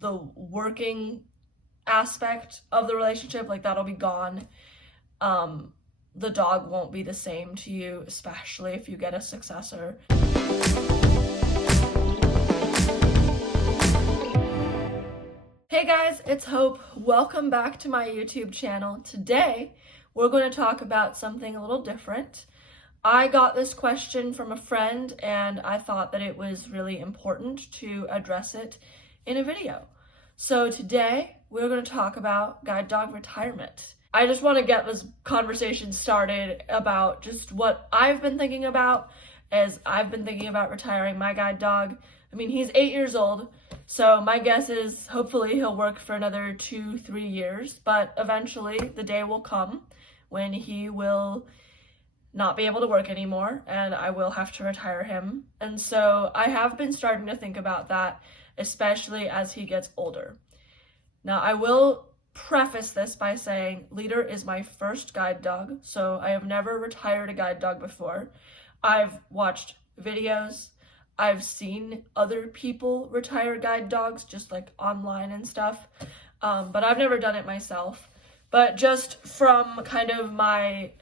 the working aspect of the relationship, like that'll be gone. The dog won't be the same to you, especially if you get a successor. Hey guys, it's Hope. Welcome back to my YouTube channel. Today, we're going to talk about something a little different. I got this question from a friend and I thought that it was really important to address it in a video. So today, we're going to talk about guide dog retirement. I just want to get this conversation started about just what I've been thinking about as I've been thinking about retiring my guide dog. I mean, he's 8 years old, so my guess is hopefully he'll work for another 2-3 years, but eventually the day will come when he will not be able to work anymore and I will have to retire him. And so I have been starting to think about that, especially as he gets older. Now, I will preface this by saying Leader is my first guide dog, so I have never retired a guide dog before. I've watched videos, I've seen other people retire guide dogs just like online and stuff, but I've never done it myself. But just from kind of my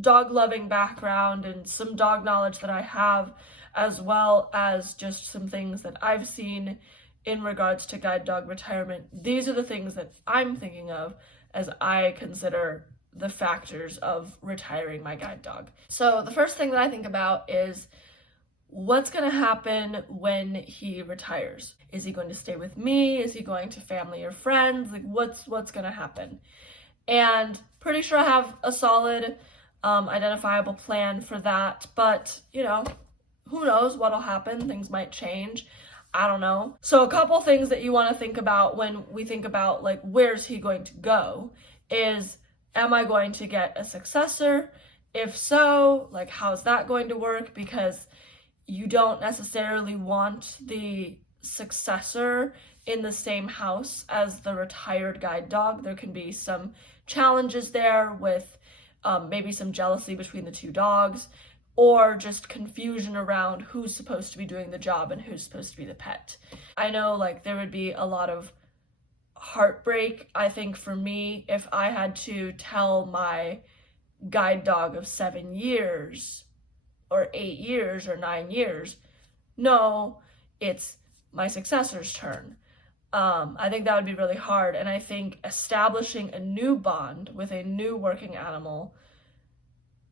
dog loving background and some dog knowledge that I have, as well as just some things that I've seen in regards to guide dog retirement, these are the things that I'm thinking of as I consider the factors of retiring my guide dog. So the first thing that I think about is what's going to happen when he retires. Is he going to stay with me? Is he going to family or friends? Like what's going to happen? And pretty sure I have a solid identifiable plan for that, but you know, who knows what'll happen? Things might change. I don't know. So a couple things that you want to think about when we think about like where's he going to go is, am I going to get a successor? If so, like how's that going to work? Because you don't necessarily want the successor in the same house as the retired guide dog. There can be some challenges there with maybe some jealousy between the two dogs, or just confusion around who's supposed to be doing the job and who's supposed to be the pet. I know like there would be a lot of heartbreak, I think, for me if I had to tell my guide dog of 7 years or 8 years or 9 years, no, it's my successor's turn. I think that would be really hard, and I think establishing a new bond with a new working animal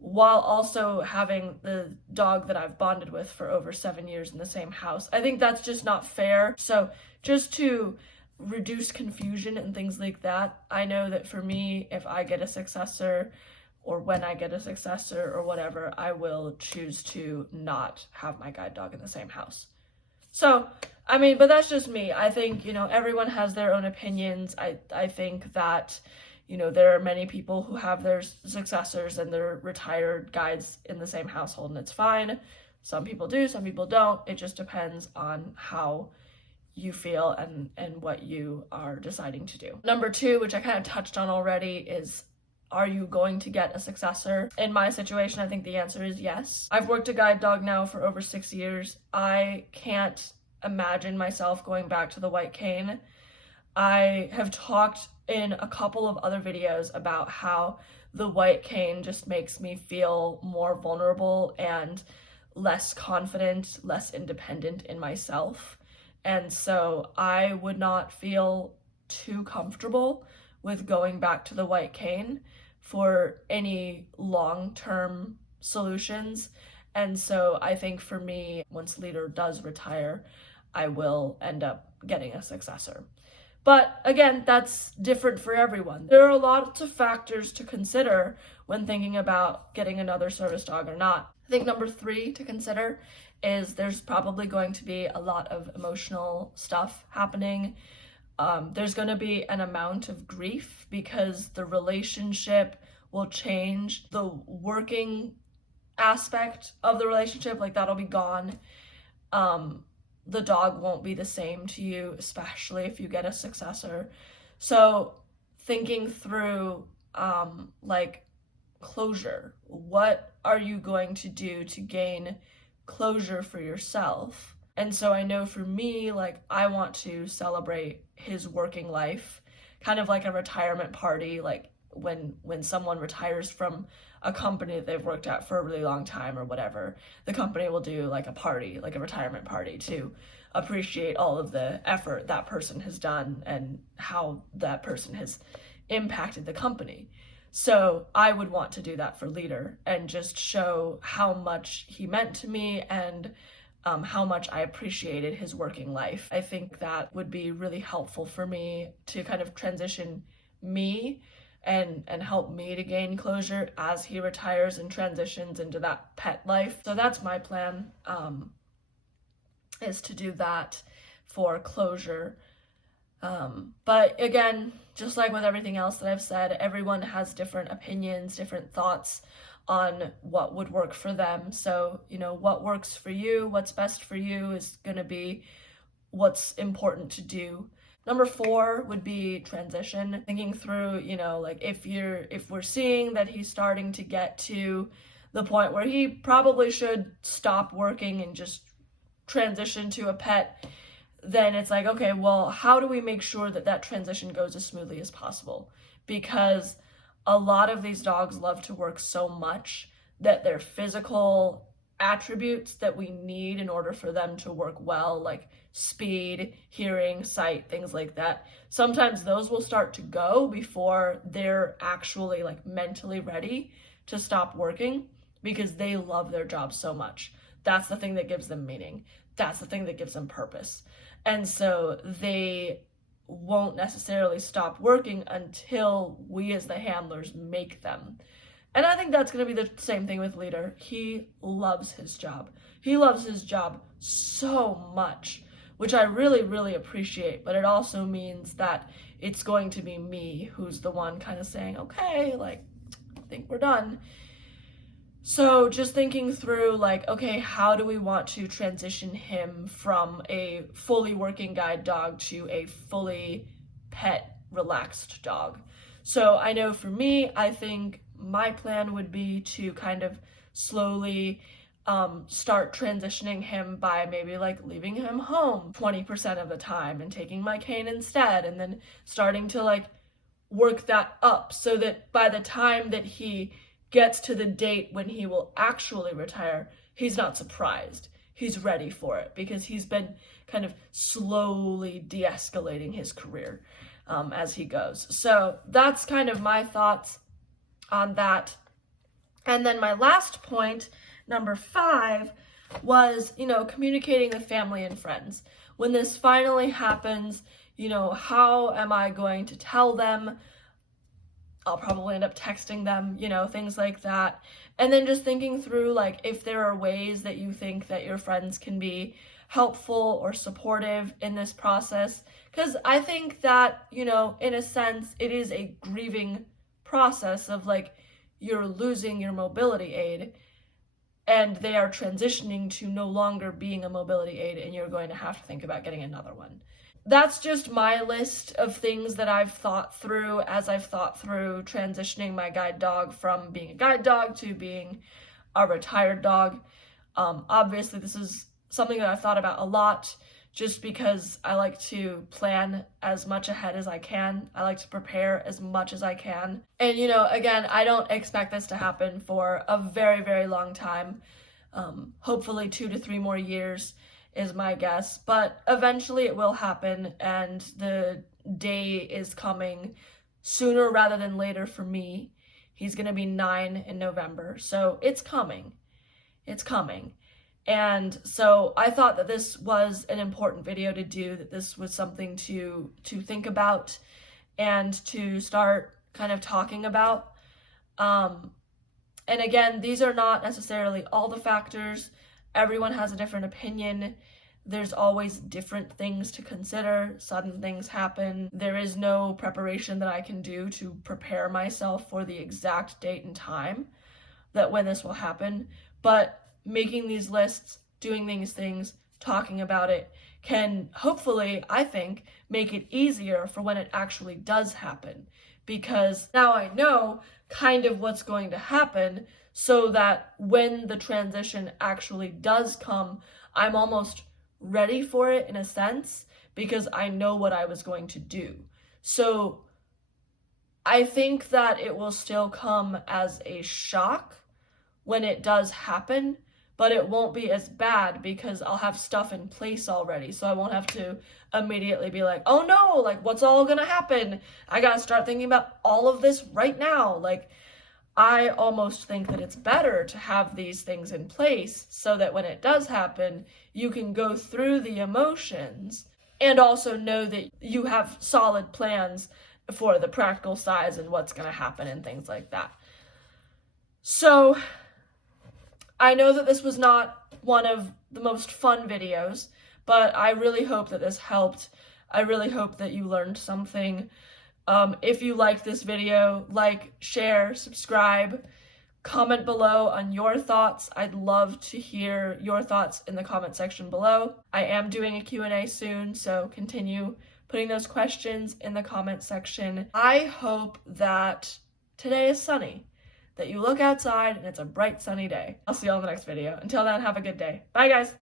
while also having the dog that I've bonded with for over 7 years in the same house, I think that's just not fair. So just to reduce confusion and things like that, I know that for me, if I get a successor or when I get a successor or whatever, I will choose to not have my guide dog in the same house. So, I mean, but that's just me. I think, you know, everyone has their own opinions. I think that, you know, there are many people who have their successors and their retired guides in the same household, and it's fine. Some people do, some people don't. It just depends on how you feel and what you are deciding to do. Number two, which I kind of touched on already, is, are you going to get a successor? In my situation, I think the answer is yes. I've worked a guide dog now for over 6 years. I can't imagine myself going back to the white cane. I have talked in a couple of other videos about how the white cane just makes me feel more vulnerable and less confident, less independent in myself. And so I would not feel too comfortable with going back to the white cane for any long-term solutions. And so I think for me, once Leader does retire, I will end up getting a successor. But again, that's different for everyone. There are lots of factors to consider when thinking about getting another service dog or not. I think number 3 to consider is there's probably going to be a lot of emotional stuff happening. There's going to be an amount of grief because the relationship will change. The working aspect of the relationship, like that'll be gone. The dog won't be the same to you, especially if you get a successor. So thinking through like closure, what are you going to do to gain closure for yourself? And so I know for me, like, I want to celebrate his working life, kind of like a retirement party, like when someone retires from a company that they've worked at for a really long time or whatever, the company will do like a party, like a retirement party, to appreciate all of the effort that person has done and how that person has impacted the company. So I would want to do that for Leader and just show how much he meant to me and how much I appreciated his working life. I think that would be really helpful for me to kind of transition me and help me to gain closure as he retires and transitions into that pet life. So that's my plan, is to do that for closure. But again, just like with everything else that I've said, everyone has different opinions, different thoughts on what would work for them. So, what works for you, what's best for you is going to be what's important to do. Number 4 would be transition. Thinking through, like if we're seeing that he's starting to get to the point where he probably should stop working and just transition to a pet, then it's like, okay, well, how do we make sure that that transition goes as smoothly as possible? Because a lot of these dogs love to work so much that their physical attributes that we need in order for them to work well, like speed, hearing, sight, things like that, sometimes those will start to go before they're actually like mentally ready to stop working, because they love their job so much. That's the thing that gives them meaning. That's the thing that gives them purpose. And so they won't necessarily stop working until we as the handlers make them. And I think that's going to be the same thing with Leader. He loves his job. He loves his job so much, which I really, really appreciate. But it also means that it's going to be me who's the one kind of saying, okay, like, I think we're done. So just thinking through, like, okay, how do we want to transition him from a fully working guide dog to a fully pet relaxed dog? So I know for me, I think my plan would be to kind of slowly start transitioning him by maybe like leaving him home 20% of the time and taking my cane instead, and then starting to like work that up so that by the time that he gets to the date when he will actually retire, he's not surprised. He's ready for it because he's been kind of slowly de-escalating his career as he goes. So that's kind of my thoughts on that. And then my last point, number 5, was, communicating with family and friends. When this finally happens, how am I going to tell them? I'll probably end up texting them, things like that. And then just thinking through, like, if there are ways that you think that your friends can be helpful or supportive in this process. Because I think that, in a sense, it is a grieving process of, like, you're losing your mobility aid and they are transitioning to no longer being a mobility aid, and you're going to have to think about getting another one. That's just my list of things that I've thought through as I've thought through transitioning my guide dog from being a guide dog to being a retired dog. Obviously, this is something that I've thought about a lot just because I like to plan as much ahead as I can. I like to prepare as much as I can. And, again, I don't expect this to happen for a very, very long time. Hopefully 2 to 3 more years is my guess, but eventually it will happen, and the day is coming sooner rather than later for me. He's going to be 9 in November, so it's coming. It's coming. And so I thought that this was an important video to do, that this was something to think about and to start kind of talking about. And again, these are not necessarily all the factors. Everyone has a different opinion. There's always different things to consider. Sudden things happen. There is no preparation that I can do to prepare myself for the exact date and time that when this will happen. But making these lists, doing these things, talking about it can hopefully, I think, make it easier for when it actually does happen. Because now I know kind of what's going to happen, so that when the transition actually does come, I'm almost ready for it in a sense because I know what I was going to do. So I think that it will still come as a shock when it does happen, but it won't be as bad because I'll have stuff in place already. So I won't have to immediately be like, oh no, like what's all gonna happen? I gotta start thinking about all of this right now. Like, I almost think that it's better to have these things in place so that when it does happen, you can go through the emotions and also know that you have solid plans for the practical sides and what's going to happen and things like that. So I know that this was not one of the most fun videos, but I really hope that this helped. I really hope that you learned something. If you liked this video, like, share, subscribe, comment below on your thoughts. I'd love to hear your thoughts in the comment section below. I am doing a Q&A soon, so continue putting those questions in the comment section. I hope that today is sunny, that you look outside and it's a bright sunny day. I'll see you all in the next video. Until then, have a good day. Bye, guys.